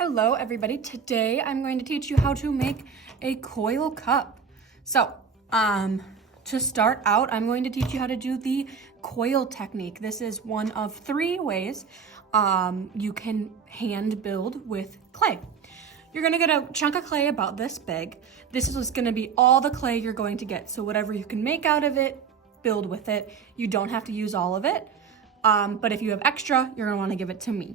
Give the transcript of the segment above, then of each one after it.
Hello everybody, today I'm going to teach you how to make a coil cup. So, to start out, I'm going to teach you how to do the coil technique. This is one of 3 ways you can hand build with clay. You're gonna get a chunk of clay about this big. This is gonna be all the clay you're going to get. So whatever you can make out of it, build with it. You don't have to use all of it, but if you have extra, you're gonna wanna give it to me.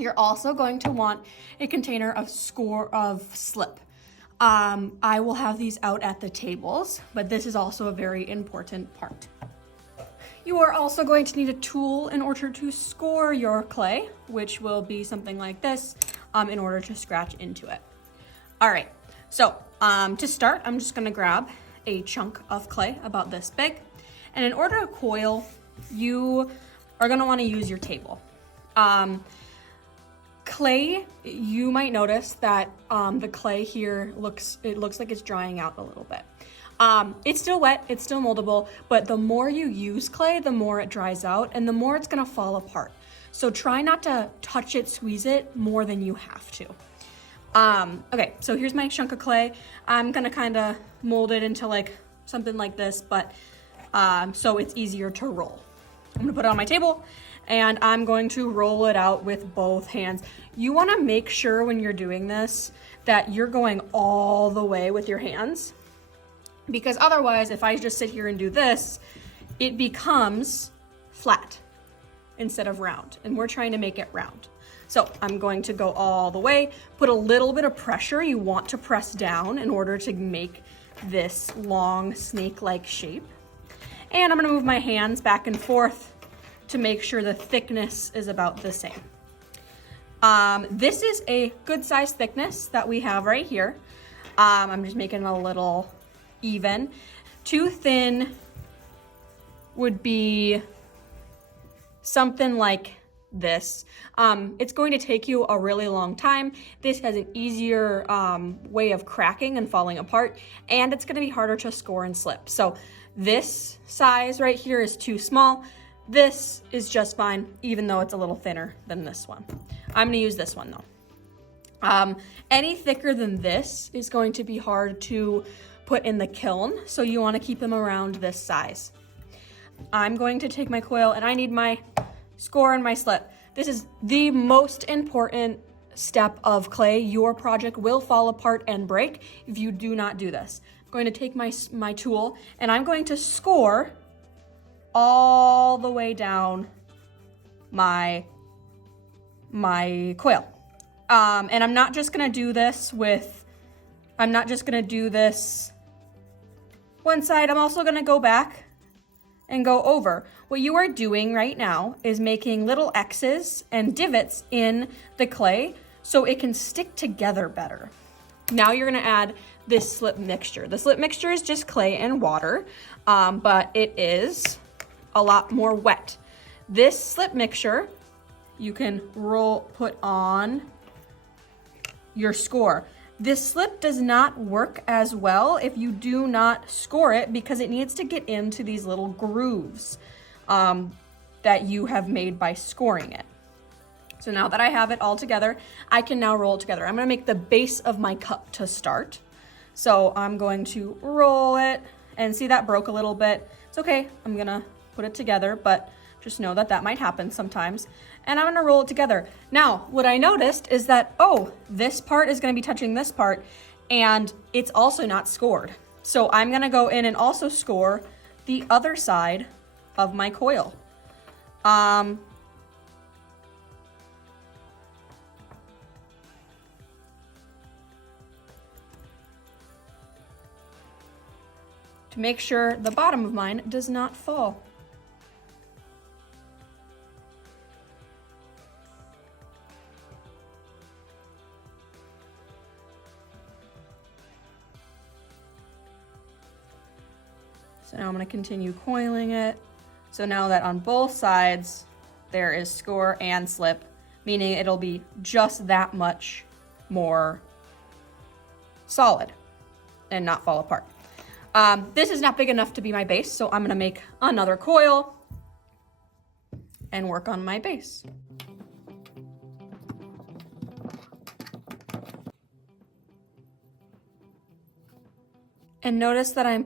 You're also going to want a container of slip. I will have these out at the tables, but this is also a very important part. You are also going to need a tool in order to score your clay, which will be something like this, in order to scratch into it. All right, so to start, I'm just gonna grab a chunk of clay about this big. And in order to coil, you are gonna wanna use your table. Clay, you might notice that the clay here looks like it's drying out a little bit. It's still wet, it's still moldable, but the more you use clay, the more it dries out and the more it's gonna fall apart. So try not to touch it, squeeze it more than you have to. Okay, so here's my chunk of clay. I'm gonna kinda mold it into like something like this, but so it's easier to roll. I'm gonna put it on my table and I'm going to roll it out with both hands. You wanna make sure when you're doing this that you're going all the way with your hands, because otherwise, if I just sit here and do this, it becomes flat instead of round, and we're trying to make it round. So I'm going to go all the way, put a little bit of pressure. You want to press down in order to make this long snake-like shape. And I'm gonna move my hands back and forth to make sure the thickness is about the same. This is a good size thickness that we have right here. I'm just making it a little even. Too thin would be something like this. It's going to take you a really long time. This has an easier way of cracking and falling apart, and it's gonna be harder to score and slip. So this size right here is too small. This is just fine, even though it's a little thinner than this one. I'm gonna use this one though. Any thicker than this is going to be hard to put in the kiln, so you wanna keep them around this size. I'm going to take my coil and I need my score and my slip. This is the most important step of clay. Your project will fall apart and break if you do not do this. I'm going to take my tool and I'm going to score all the way down my coil. And I'm not just gonna do this one side. I'm also gonna go back and go over. What you are doing right now is making little X's and divots in the clay so it can stick together better. Now you're gonna add this slip mixture. The slip mixture is just clay and water, but it is a lot more wet. This slip mixture, you can put on your score. This slip does not work as well if you do not score it, because it needs to get into these little grooves that you have made by scoring it. So now that I have it all together, I can now roll it together. I'm gonna make the base of my cup to start. So I'm going to roll it, and see that broke a little bit. It's okay, I'm gonna put it together, but just know that that might happen sometimes. And I'm gonna roll it together. Now, what I noticed is that, oh, this part is gonna be touching this part, and it's also not scored. So I'm gonna go in and also score the other side of my coil. To make sure the bottom of mine does not fall. So now I'm gonna continue coiling it. So now that on both sides, there is score and slip, meaning it'll be just that much more solid and not fall apart. This is not big enough to be my base, so I'm gonna make another coil and work on my base. And notice that I'm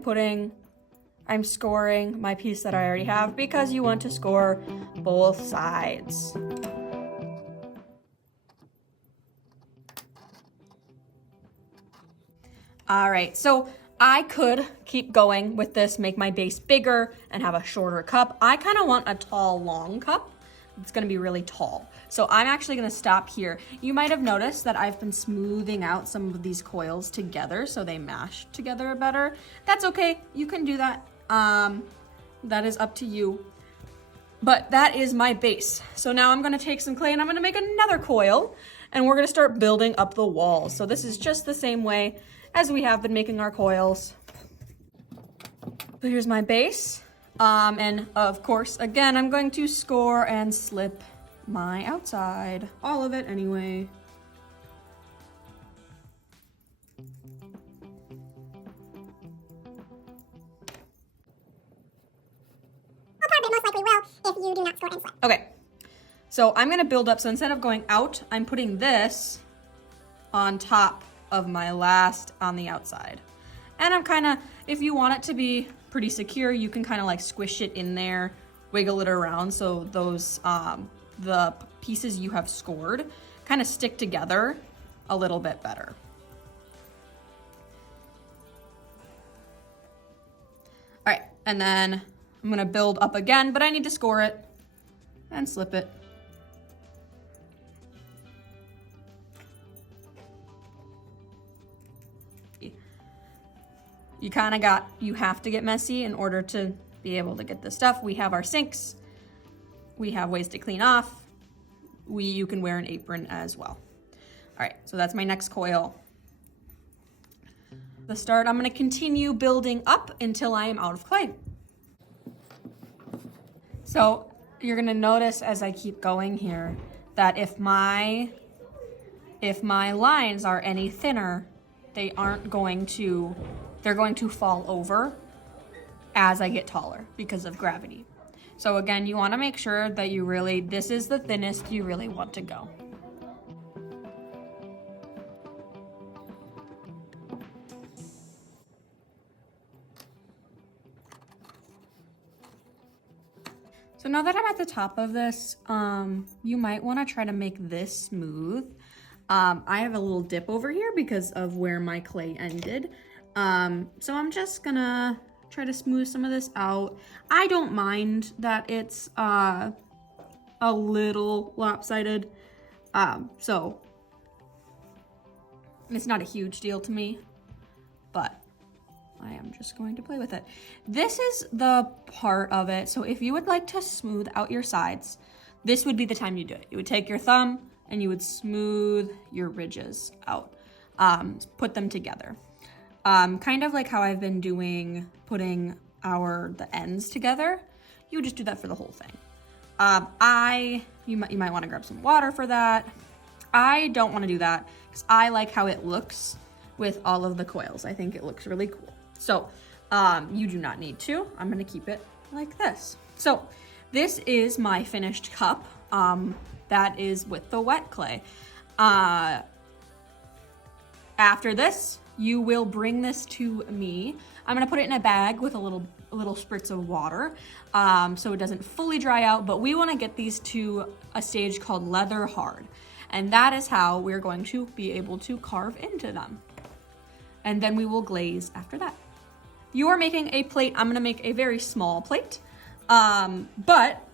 scoring my piece that I already have because you want to score both sides. All right, so I could keep going with this, make my base bigger and have a shorter cup. I kind of want a tall, long cup. It's gonna be really tall. So I'm actually gonna stop here. You might have noticed that I've been smoothing out some of these coils together so they mash together better. That's okay, you can do that. That is up to you. But that is my base. So now I'm gonna take some clay and I'm gonna make another coil and we're gonna start building up the walls. So this is just the same way as we have been making our coils. So here's my base. And of course, again, I'm going to score and slip my outside. All of it anyway. Most likely will if you do not score and slip. Okay, so I'm gonna build up. So instead of going out, I'm putting this on top of my last on the outside. And I'm kind of, if you want it to be pretty secure, you can kind of like squish it in there, wiggle it around so those, the pieces you have scored kind of stick together a little bit better. All right, and then I'm gonna build up again, but I need to score it and slip it. You have to get messy in order to be able to get this stuff. We have our sinks. We have ways to clean off. You can wear an apron as well. All right, so that's my next coil. The start, I'm gonna continue building up until I am out of clay. So you're gonna notice as I keep going here that if my lines are any thinner, they're going to fall over as I get taller because of gravity. So again, you wanna make sure that this is the thinnest you really want to go. So now that I'm at the top of this, you might wanna try to make this smooth. I have a little dip over here because of where my clay ended. So I'm just gonna try to smooth some of this out. I don't mind that it's a little lopsided. So it's not a huge deal to me, but I am just going to play with it. This is the part of it. So if you would like to smooth out your sides, this would be the time you do it. You would take your thumb and you would smooth your ridges out, put them together. Kind of like how I've been doing, putting the ends together. You would just do that for the whole thing. You might want to grab some water for that. I don't want to do that because I like how it looks with all of the coils. I think it looks really cool. So you do not need to. I'm going to keep it like this. So this is my finished cup. That is with the wet clay. After this, you will bring this to me. I'm gonna put it in a bag with a little spritz of water so it doesn't fully dry out, but we wanna get these to a stage called leather hard. And that is how we're going to be able to carve into them. And then we will glaze after that. You are making a plate. I'm gonna make a very small plate, but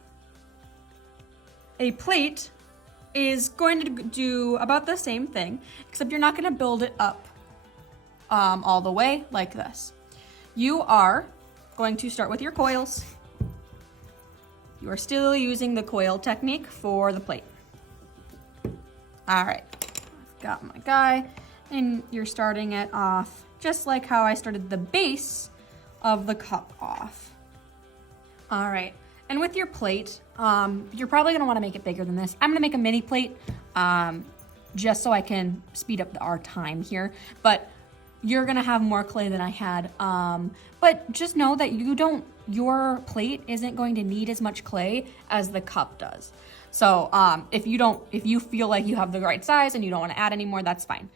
a plate is going to do about the same thing, except you're not gonna build it up all the way like this. You are going to start with your coils. You are still using the coil technique for the plate. All right, I've got my guy, and you're starting it off just like how I started the base of the cup off. All right, and with your plate, you're probably gonna wanna make it bigger than this. I'm gonna make a mini plate just so I can speed up our time here, but you're gonna have more clay than I had. But just know that your plate isn't going to need as much clay as the cup does. So if you feel like you have the right size and you don't wanna add any more, that's fine.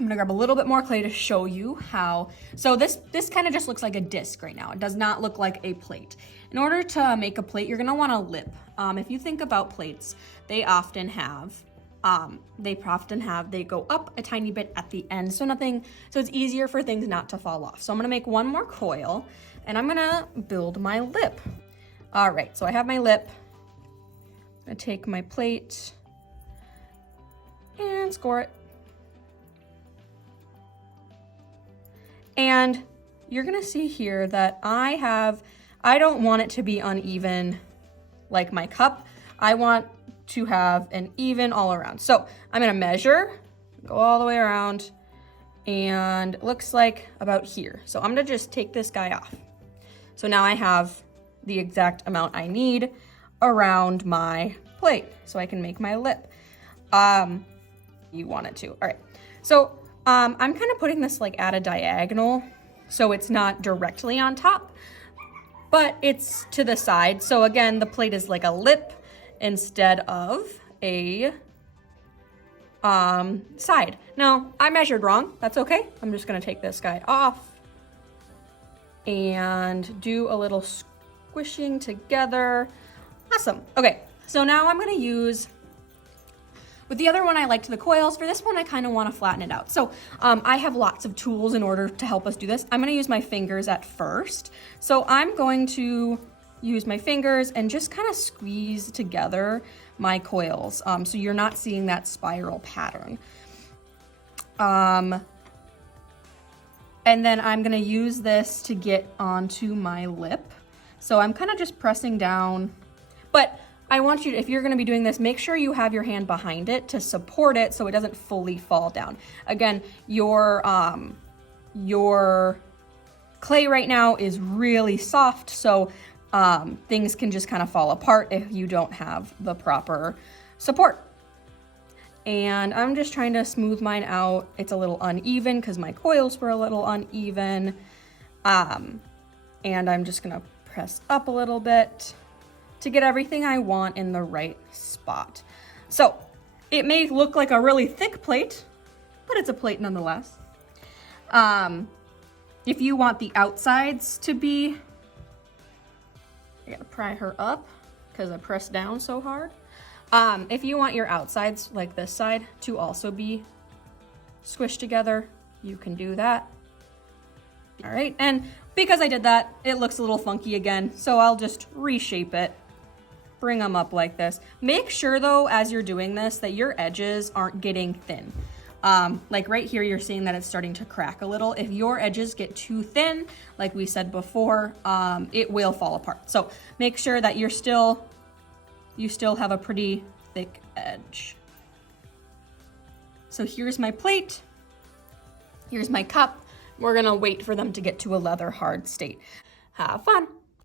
I'm gonna grab a little bit more clay to show you how. So this kind of just looks like a disc right now. It does not look like a plate. In order to make a plate, you're gonna want a lip. If you think about plates, they often have, they go up a tiny bit at the end, so it's easier for things not to fall off. So I'm gonna make one more coil and I'm gonna build my lip. All right, so I have my lip. I'm gonna take my plate and score it. And you're gonna see here that I don't want it to be uneven like my cup. I want to have an even all around. So I'm gonna measure, go all the way around, and it looks like about here. So I'm gonna just take this guy off. So now I have the exact amount I need around my plate so I can make my lip. You want it to. All right. So I'm kind of putting this like at a diagonal so it's not directly on top, but it's to the side. So again, the plate is like a lip instead of a side. Now, I measured wrong. That's okay. I'm just gonna take this guy off and do a little squishing together. Awesome. Okay, so now I'm gonna use, with the other one I liked the coils. For this one, I kind of want to flatten it out. So I have lots of tools in order to help us do this. I'm going to use my fingers at first. So I'm going to use my fingers and just kind of squeeze together my coils. So you're not seeing that spiral pattern. And then I'm going to use this to get onto my lip. So I'm kind of just pressing down, but I want you to, if you're gonna be doing this, make sure you have your hand behind it to support it so it doesn't fully fall down. Again, your clay right now is really soft, so things can just kind of fall apart if you don't have the proper support. And I'm just trying to smooth mine out. It's a little uneven because my coils were a little uneven. And I'm just gonna press up a little bit to get everything I want in the right spot. So it may look like a really thick plate, but it's a plate nonetheless. If you want the outsides to be, I gotta pry her up because I pressed down so hard. If you want your outsides, like this side, to also be squished together, you can do that. All right, and because I did that, it looks a little funky again, so I'll just reshape it. Bring them up like this. Make sure though, as you're doing this, that your edges aren't getting thin. Like right here, you're seeing that it's starting to crack a little. If your edges get too thin, like we said before, it will fall apart. So make sure that you still have a pretty thick edge. So here's my plate. Here's my cup. We're gonna wait for them to get to a leather hard state. Have fun.